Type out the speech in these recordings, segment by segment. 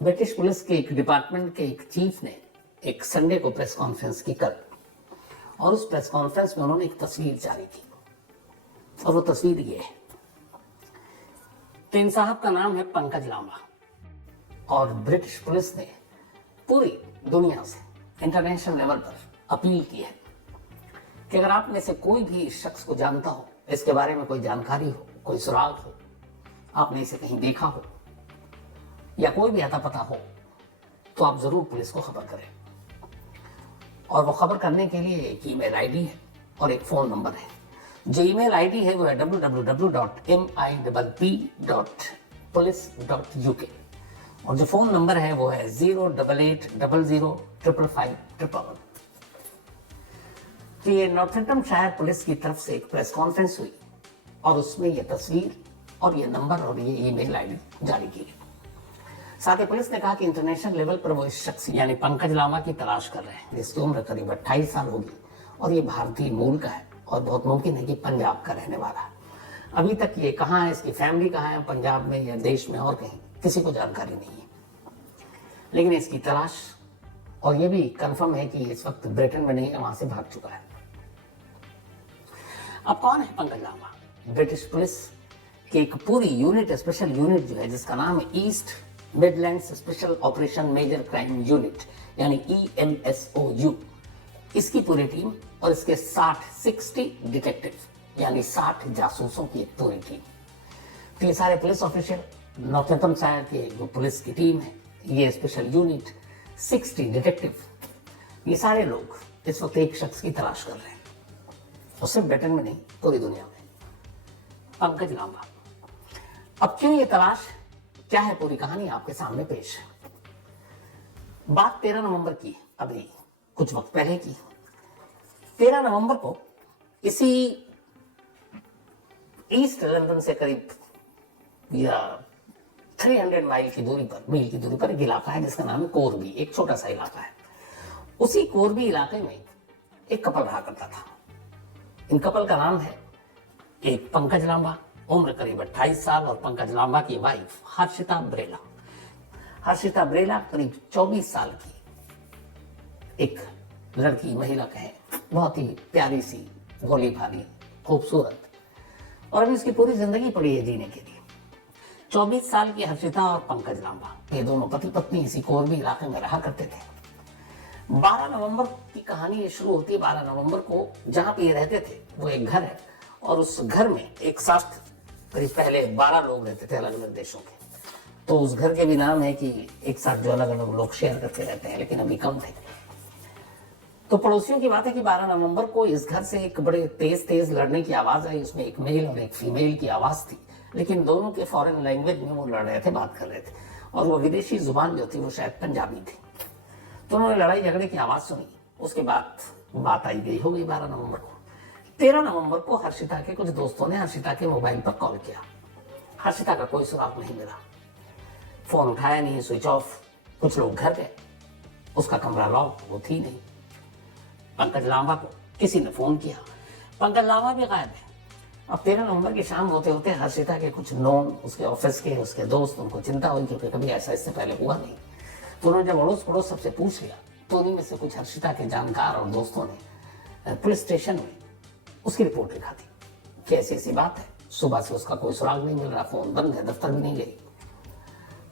British police के एक department के एक चीफ ने एक संडे को प्रेस कॉन्फ्रेंस की कल, और उस प्रेस कॉन्फ्रेंस में उन्होंने एक तस्वीर जारी की, और वो तस्वीर ये है कि इन साहब का नाम है पंकज लांबा, और ब्रिटिश पुलिस ने पूरी दुनिया से इंटरनेशनल लेवल पर अपील की है कि अगर आप में से कोई भी इस शख्स को जानता हो, इसके बारे में कोई जानकारी हो, कोई सुराग हो, आपने इसे कहीं देखा हो या कोई भी अता पता हो, तो आप जरूर पुलिस को खबर करें। और वो खबर करने के लिए एक ईमेल आईडी है और एक फोन नंबर है। जो ईमेल आईडी है वो है www.mipp.police.uk, और जो फोन नंबर है वो है 08800555511। तो ये नॉर्थम्पटनशायर पुलिस की तरफ से एक प्रेस कॉन्फ्रेंस हुई, और उसमें ये तस्वीर और ये नंबर और ये ईमेल आईडी जारी की। साथ ही पुलिस ने कहा कि इंटरनेशनल लेवल पर वो इस शख्स यानी पंकज लांबा की तलाश कर रहे हैं, जिसकी उम्र करीब 28 साल होगी, और ये भारतीय मूल का है, और बहुत मुमकिन है कि पंजाब का रहने वाला है। अभी तक ये कहाँ है, इसकी फैमिली कहाँ है, पंजाब में या देश में और कहीं, किसी को जानकारी नहीं है। लेकिन इसकी तलाश, और ये भी कंफर्म है कि इस वक्त ब्रिटेन में नहीं है, वहां से भाग चुका है। अब कौन है पंकज लांबा? ब्रिटिश पुलिस की एक पूरी यूनिट, स्पेशल यूनिट जो है, जिसका नाम है East Midlands Special Operation Major Crime Unit यानी EMSOU, इसकी पूरी टीम और इसके 60 डिटेक्टिव यानी 60 जासूसों की एक पूरी टीम। तो ये सारे पुलिस ऑफिसर, नॉर्थम्पटनशायर के जो पुलिस की टीम है, ये स्पेशल यूनिट, 60 डिटेक्टिव, ये सारे लोग इस वक्त एक शख्स की तलाश कर रहे हैं, और सिर्फ ब्रिटेन में नहीं, पूरी दुनिया में, पंकज लांबा। अब क्यों ये तलाश, क्या है पूरी कहानी, आपके सामने पेश है। बात 13 नवंबर की, अभी कुछ वक्त पहले की। 13 नवंबर को इसी ईस्ट लंदन से करीब या 300 मील की दूरी पर एक इलाका है जिसका नाम है कोरबी, एक छोटा सा इलाका है। उसी कोरबी इलाके में एक कपल रहा करता था। इन कपल का नाम है एक पंकज लांबा, उम्र करीब 28 साल, और पंकज लांबा की वाइफ हर्षिता ब्रेला। हर्षिता ब्रेला करीब 24 साल की एक लड़की, महिला कहें, बहुत ही प्यारी सी, भोली भाली, खूबसूरत, और अभी उसकी पूरी जिंदगी पड़ी है जीने के लिए। 24 साल की हर्षिता और पंकज लांबा, ये दोनों पति पत्नी इसी कोरबी इलाके में रहा करते थे। 12 नवंबर की कहानी ये शुरू होती है। 12 नवंबर को जहां पे ये रहते थे वो एक घर है, और उस घर में एक साथ करीब पहले 12 लोग रहते थे अलग अलग देशों के। तो उस घर के भी नाम है कि एक साथ जो अलग अलग लोग शेयर करते रहते हैं, लेकिन अभी कम थे। तो पड़ोसियों की बात है कि 12 नवंबर को इस घर से एक बड़े तेज लड़ने की आवाज आई। उसमें एक मेल और एक फीमेल की आवाज थी, लेकिन दोनों के फॉरेन लैंग्वेज में वो लड़ रहे थे, बात कर रहे थे, और वो विदेशी जुबान जो थी वो शायद पंजाबी थी। तो उन्होंने लड़ाई झगड़े की आवाज सुनी। उसके बाद बात आई गई हो गई 12 नवंबर को। 13 नवंबर को हर्षिता के कुछ दोस्तों ने हर्षिता के मोबाइल पर कॉल किया। हर्षिता का कोई सुराग नहीं मिला, फोन उठाया नहीं, स्विच ऑफ। कुछ लोग घर गए, उसका कमरा लॉक, वो थी नहीं। पंकज लांबा को किसी ने फोन किया, पंकज लांबा भी गायब है। अब 13 नवंबर की शाम होते होते हर्षिता के कुछ नॉन, उसके ऑफिस के, उसके दोस्त, उनको चिंता हुई, क्योंकि कभी ऐसा इससे पहले हुआ नहीं। तो उन्होंने जब अड़ोस पड़ोस सबसे पूछ लिया, तो उन्हीं में से कुछ हर्षिता के जानकार और दोस्तों ने पुलिस स्टेशन में उसकी रिपोर्ट लिखा थी कि ऐसी ऐसी बात है, सुबह से उसका कोई सुराग नहीं मिल रहा, फोन बंद है, दफ्तर भी नहीं गई।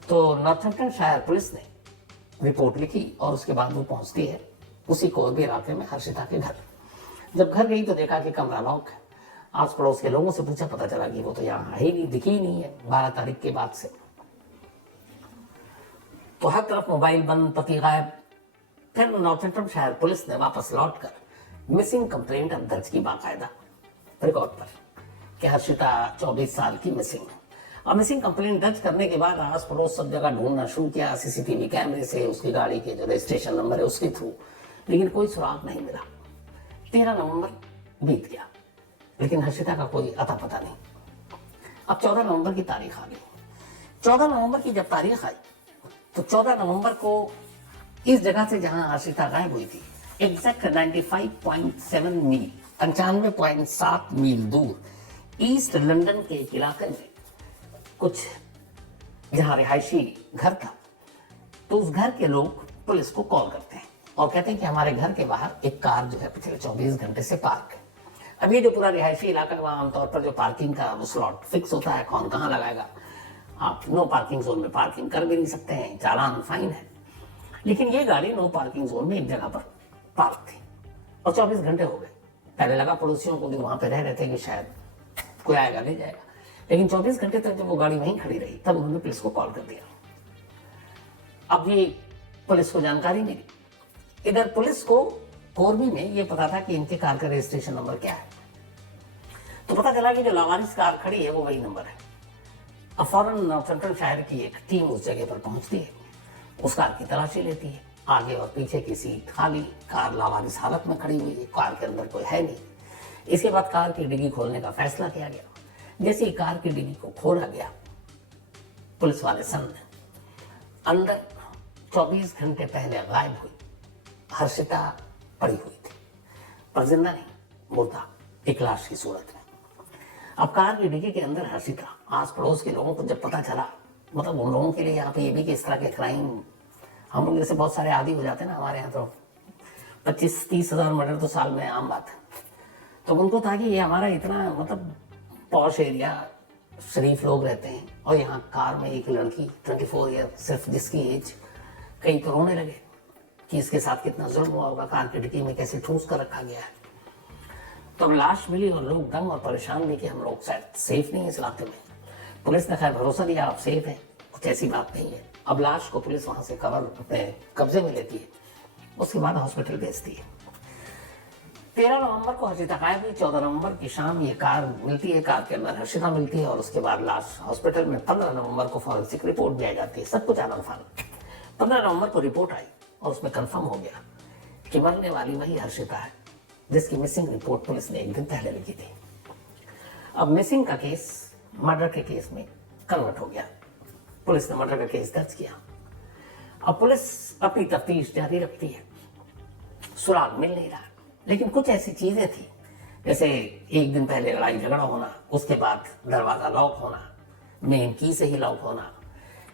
तो नॉर्थम्पटनशायर पुलिस ने रिपोर्ट लिखी, और उसके बाद वो पहुंचती है उसी कोरबी इलाके में हर्षिता के घर। जब घर गई तो देखा कि कमरा लॉक है। आस पड़ोस के लोगों से पूछा, पता चला कि वो तो यहाँ है ही नहीं, दिखी ही नहीं है 12 तारीख के बाद से। तो हर तरफ मोबाइल बंद, पति गायब। फिर नॉर्थम्पटनशायर पुलिस ने वापस लौटकर मिसिंग कंप्लेंट दर्ज की, बाकायदा रिकॉर्ड पर, कि हर्षिता 24 साल की मिसिंग है। और मिसिंग कंप्लेंट दर्ज करने के बाद आस पड़ोस सब जगह ढूंढना शुरू किया, सीसीटीवी कैमरे से, उसकी गाड़ी के जो रजिस्ट्रेशन नंबर है उसके थ्रू, लेकिन कोई सुराग नहीं मिला। 13 नवंबर बीत गया, लेकिन हर्षिता का कोई अता पता नहीं। अब 14 नवंबर की तारीख आ गई। 14 नवंबर की जब तारीख आई, तो 14 नवंबर को इस जगह से जहां हर्षिता गायब हुई थी, एग्जैक्ट 95.7 मील, 95.7 मील दूर ईस्ट लंदन के एक इलाके में, कुछ जहां रिहायशी घर था, तो उस घर के लोग पुलिस को कॉल करते हैं और कहते हैं कि हमारे घर के बाहर एक कार जो है पिछले 24 घंटे से पार्क है। अब ये जो पूरा रिहायशी इलाका है, वहाँ आमतौर पर जो पार्किंग का स्लॉट फिक्स होता है, कौन कहाँ लगाएगा, आप नो पार्किंग जोन में पार्किंग कर भी नहीं सकते हैं, चालान फाइन है। लेकिन ये गाड़ी नो पार्किंग जोन में एक जगह पर पार्क थी और 24 घंटे हो गए। पहले लगा पड़ोसियों को भी वहां पे रह रहे थे कि शायद कोई आएगा ले जाएगा, लेकिन 24 घंटे तक जब वो गाड़ी वहीं खड़ी रही तब उन्होंने पुलिस को कॉल कर दिया। अब ये पुलिस को जानकारी मिली। इधर पुलिस को कोरबी में ये पता था कि इनके कार का रजिस्ट्रेशन नंबर क्या है, तो पता चला कि जो लावारिस कार खड़ी है वो वही नंबर है। अब फौरन नॉर्थम्पटनशायर की एक टीम उस जगह पर पहुंचती है, उस कार की तलाशी लेती है। आगे और पीछे की सीट खाली, कार लावारिस हालत में खड़ी हुई है, कार के अंदर कोई है नहीं। इसके बाद कार की डिग्गी खोलने का फैसला किया गया। जैसे ही कार की डिग्गी को खोला गया, पुलिस वाले समझे अंदर 24 घंटे पहले गायब हुई हर्षिता पड़ी हुई थी, पर जिंदा नहीं, मुर्दा, एक लाश की सूरत में। अब कार की डिग्गी के अंदर हर्षिता, आस पड़ोस के लोगों को जब पता चला, मतलब उन लोगों के लिए यहाँ पे ये भी कि इस तरह के क्राइम, हम लोग जैसे बहुत सारे आदि हो जाते हैं ना, हमारे यहाँ तो 25-30 हज़ार मर्डर तो साल में आम बात है। तो उनको था कि ये हमारा इतना मतलब पॉश एरिया, शरीफ लोग रहते हैं और यहाँ कार में एक लड़की 24 ईयर सिर्फ जिसकी एज, कई तो रोने लगे कि इसके साथ कितना जुल्म हुआ होगा, कार की डिक्की में कैसे ठूस कर रखा गया है। तो लाश मिली और लोग दंग और परेशान भी कि हम लोग शायद सेफ नहीं है इस इलाके में। पुलिस ने खैर भरोसा दिया आप सेफ हैं, कुछ ऐसी बात नहीं है। अब लाश को पुलिस वहां से अपने कब्जे में लेती है, उसके बाद हॉस्पिटल भेजती है। 13 नवंबर को हर्षिता गायब हुई। 14 नवंबर की शाम ये कार मिलती है, कार के अंदर हर्षिता मिलती है और उसके बाद लाश हॉस्पिटल में 15 नवंबर को फॉरेंसिक रिपोर्ट दी जाती है। सब कुछ आनंद फानंद। 15 नवंबर को रिपोर्ट आई और उसमें कंफर्म हो गया कि मरने वाली वही हर्षिता है जिसकी मिसिंग रिपोर्ट पुलिस ने एक दिन पहले लिखी थी। अब मिसिंग का केस मर्डर के केस में कन्वर्ट हो गया। पुलिस ने मर्डर का केस दर्ज किया। अब पुलिस अपनी तफ्तीश जारी रखती है, सुराग मिल नहीं रहा, लेकिन कुछ ऐसी चीजें थी जैसे एक दिन पहले लड़ाई झगड़ा होना, उसके बाद दरवाजा लॉक होना, मेन की से ही लॉक होना,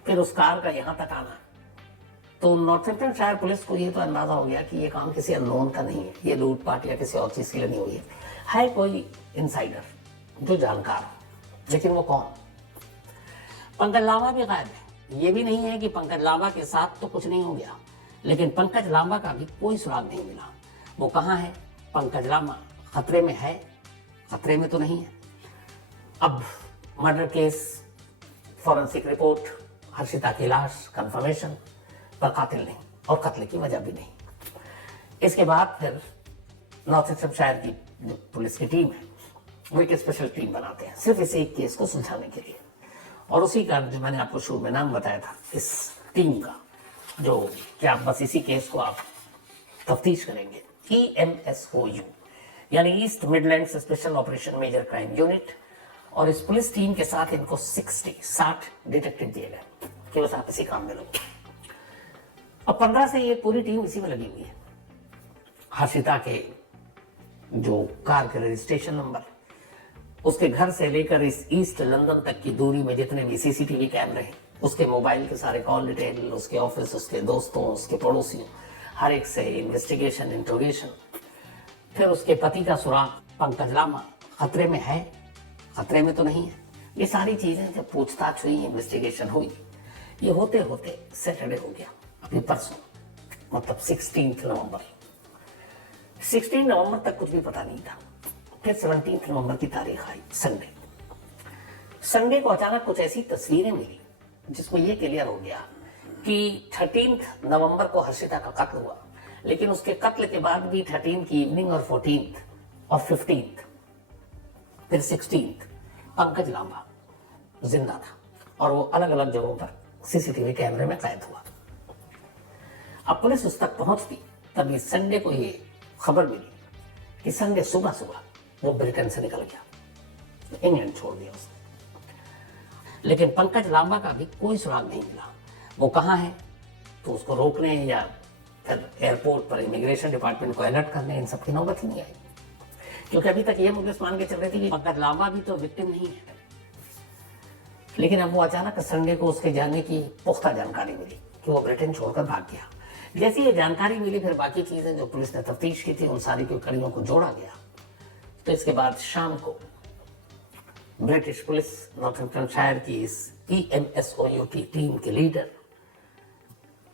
फिर उस कार का यहाँ तक आना। तो नॉर्थम्पटनशायर पुलिस को ये तो अंदाजा हो गया कि ये काम किसी अननोन का नहीं है, ये लूटपाट या किसी और चीज के लिए नहीं हुई है कोई इनसाइडर जो जानकार हो। लेकिन वो कौन? पंकज लांबा भी गायब है। ये भी नहीं है कि पंकज लांबा के साथ तो कुछ नहीं हो गया, लेकिन पंकज लांबा का भी कोई सुराग नहीं मिला। वो कहाँ है? पंकज लांबा खतरे में है, खतरे में तो नहीं है। अब murder case, forensic report, Harshita की लाश, कंफर्मेशन, पर कातिल नहीं और कत्ल की वजह भी नहीं। इसके बाद फिर नॉर्थम्पटनशायर की जो पुलिस की टीम है वो एक स्पेशल टीम बनाते हैं सिर्फ इस एक केस को सुलझाने के लिए। और उसी का जो मैंने आपको शुरू में नाम बताया था इस टीम का, जो क्या बस इसी केस को आप तफ्तीश करेंगे, EMSOU यानी East Midlands Special Operation Major Crime Unit. और इस पुलिस टीम के साथ इनको 60 डिटेक्टिव दिए गए कि बस आप इसी काम में लोग। अब 15 से ये पूरी टीम इसी में लगी हुई है। हर्षिता के जो कार के रजिस्ट्रेशन नंबर, उसके घर से लेकर इस ईस्ट लंदन तक की दूरी में जितने भी CCTV कैमरे हैं, उसके मोबाइल के सारे कॉल डिटेल, उसके ऑफिस, उसके दोस्तों, उसके पड़ोसियों, हर एक से इन्वेस्टिगेशन, इंट्रोगेशन। फिर उसके पति का सुराग, पंकज लांबा खतरे में है, खतरे में तो नहीं है। ये सारी चीजें जब पूछताछ हुई, इन्वेस्टिगेशन हुई, ये होते होते सैटरडे हो गया, अभी परसों, मतलब 16 नवंबर। 16 नवंबर तक कुछ भी पता नहीं था। फिर 17 नवंबर की तारीख आई, संडे को अचानक कुछ ऐसी तस्वीरें मिली जिसको ये क्लियर हो गया कि 13 नवंबर को हर्षिता का कत्ल हुआ, लेकिन उसके कत्ल के बाद भी 13 की इवनिंग और 14 और 15 फिर 16 पंकज लांबा जिंदा था और वो अलग अलग जगहों पर CCTV कैमरे में कैद हुआ। अब पुलिस उस तक पहुंचती तभी संडे को ये खबर मिली कि संडे सुबह सुबह वो ब्रिटेन से निकल गया, इंग्लैंड छोड़ दिया उसने। लेकिन पंकज लांबा का भी कोई सुराग नहीं मिला। वो कहाँ है? तो उसको रोकने या फिर एयरपोर्ट पर इमिग्रेशन डिपार्टमेंट को अलर्ट करने, इन सब की नौबत ही नहीं आई, क्योंकि अभी तक ये पुलिस मान के चल रही थी कि पंकज लांबा भी तो विक्टिम नहीं है। लेकिन अब वो अचानक संडे को उसके जाने की पुख्ता जानकारी मिली कि वो ब्रिटेन छोड़कर भाग गया। जैसी ये जानकारी मिली, फिर बाकी चीजें जो पुलिस ने तफ्तीश की थी उन सारी की कड़ियों को जोड़ा गया। तो इसके बाद शाम को ब्रिटिश पुलिस नॉटिंघमशायर की इस PMSOUT टीम के लीडर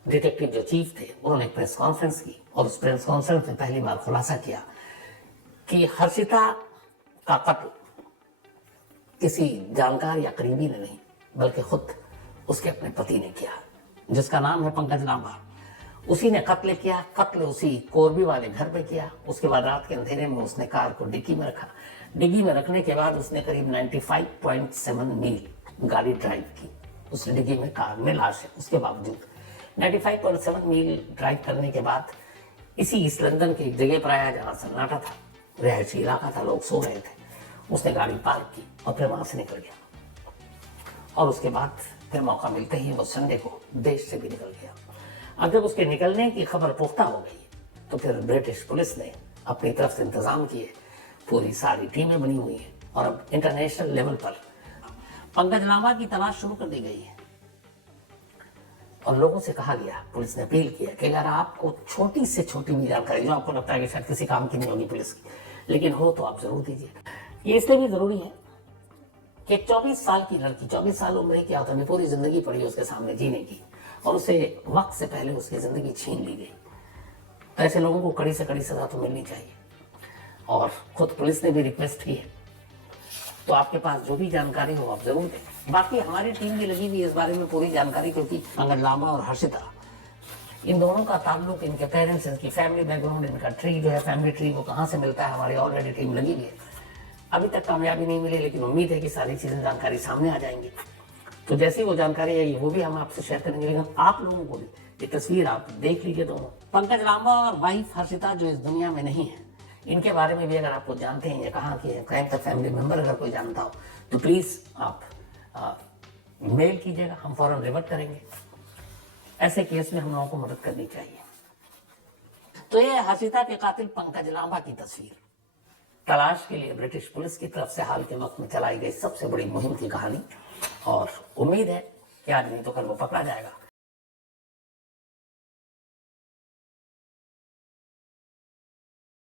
डिटेक्टिव जो चीफ थे, उन्होंने प्रेस कॉन्फ्रेंस की और उस प्रेस कॉन्फ्रेंस में पहली बार खुलासा किया कि हर्षिता का कत्ल किसी जानकार या करीबी ने नहीं, बल्कि खुद उसके अपने पति ने किया, जिसका नाम है पंकज लांबा। उसी ने कत्ल किया। कत्ल उसी कोरबी वाले घर पे किया। उसके बाद रात के अंधेरे में उसने कार को डिग्गी में रखा। डिग्गी में रखने के बाद उसने करीब 95.7 मील गाड़ी ड्राइव की। उस डिग्गी में कार में लाश है, उसके बावजूद 95.7 मील ड्राइव करने के बाद इसी ईस्ट लंदन की एक जगह पर आया जहाँ सन्नाटा था, रिहायशी इलाका था, लोग सो रहे थे। उसने गाड़ी पार्क की और फिर वहां से निकल गया। और उसके बाद फिर मौका मिलते ही वो संडे को देश से भी निकल गया। अब जब उसके निकलने की खबर पुख्ता हो गई तो फिर ब्रिटिश पुलिस ने अपनी तरफ से इंतजाम किए, पूरी सारी टीमें बनी हुई हैं और अब इंटरनेशनल लेवल पर पंकज लांबा की तलाश शुरू कर दी गई है। और लोगों से कहा गया, पुलिस ने अपील किया कि अगर आपको छोटी से छोटी भी जानकारी जो आपको लगता है कि शायद किसी काम की नहीं होगी पुलिस की, लेकिन हो तो आप जरूर दीजिए। ये इसलिए भी जरूरी है कि 24 साल की लड़की, 24 साल उम्र की होता है, पूरी जिंदगी पड़ी उसके सामने जीने की, और उसे वक्त से पहले उसकी जिंदगी छीन ली गई। तो ऐसे लोगों को कड़ी से कड़ी सजा तो मिलनी चाहिए। और खुद पुलिस ने भी रिक्वेस्ट की है, तो आपके पास जो भी जानकारी हो आप जरूर दें। बाकी हमारी टीम भी लगी हुई है इस बारे में पूरी जानकारी, क्योंकि पंकज लांबा और हर्षिता, इन दोनों का ताल्लुक, इनके पेरेंट्स, इनकी फैमिली बैकग्राउंड, इनका ट्री जो है, फैमिली ट्री, वो कहाँ से मिलता है, हमारी ऑलरेडी टीम लगी हुई है। अभी तक कामयाबी नहीं मिली, लेकिन उम्मीद है कि सारी चीजें, जानकारी सामने आ जाएंगी। तो जैसी वो जानकारी आई वो भी हम आपसे शेयर करेंगे। लेकिन आप लोगों को भी ये तस्वीर आप देख लीजिए दोनों, पंकज लांबा और वाइफ हर्षिता जो इस दुनिया में नहीं है, इनके बारे में भी अगर आप कुछ जानते हैं या कहाँ की है, क्राइम का फैमिली मेंबर अगर कोई जानता हो तो प्लीज आप मेल कीजिएगा, हम फौरन रिवर्ट करेंगे। ऐसे केस में हम लोगों को मदद करनी चाहिए। तो ये हर्षिता के कातिल पंकज लांबा की तस्वीर, तलाश के लिए ब्रिटिश पुलिस की तरफ से हाल के वक्त में चलाई गई सबसे बड़ी मुहिम की कहानी। और उम्मीद है कि आज नहीं तो कल वो पकड़ा जाएगा।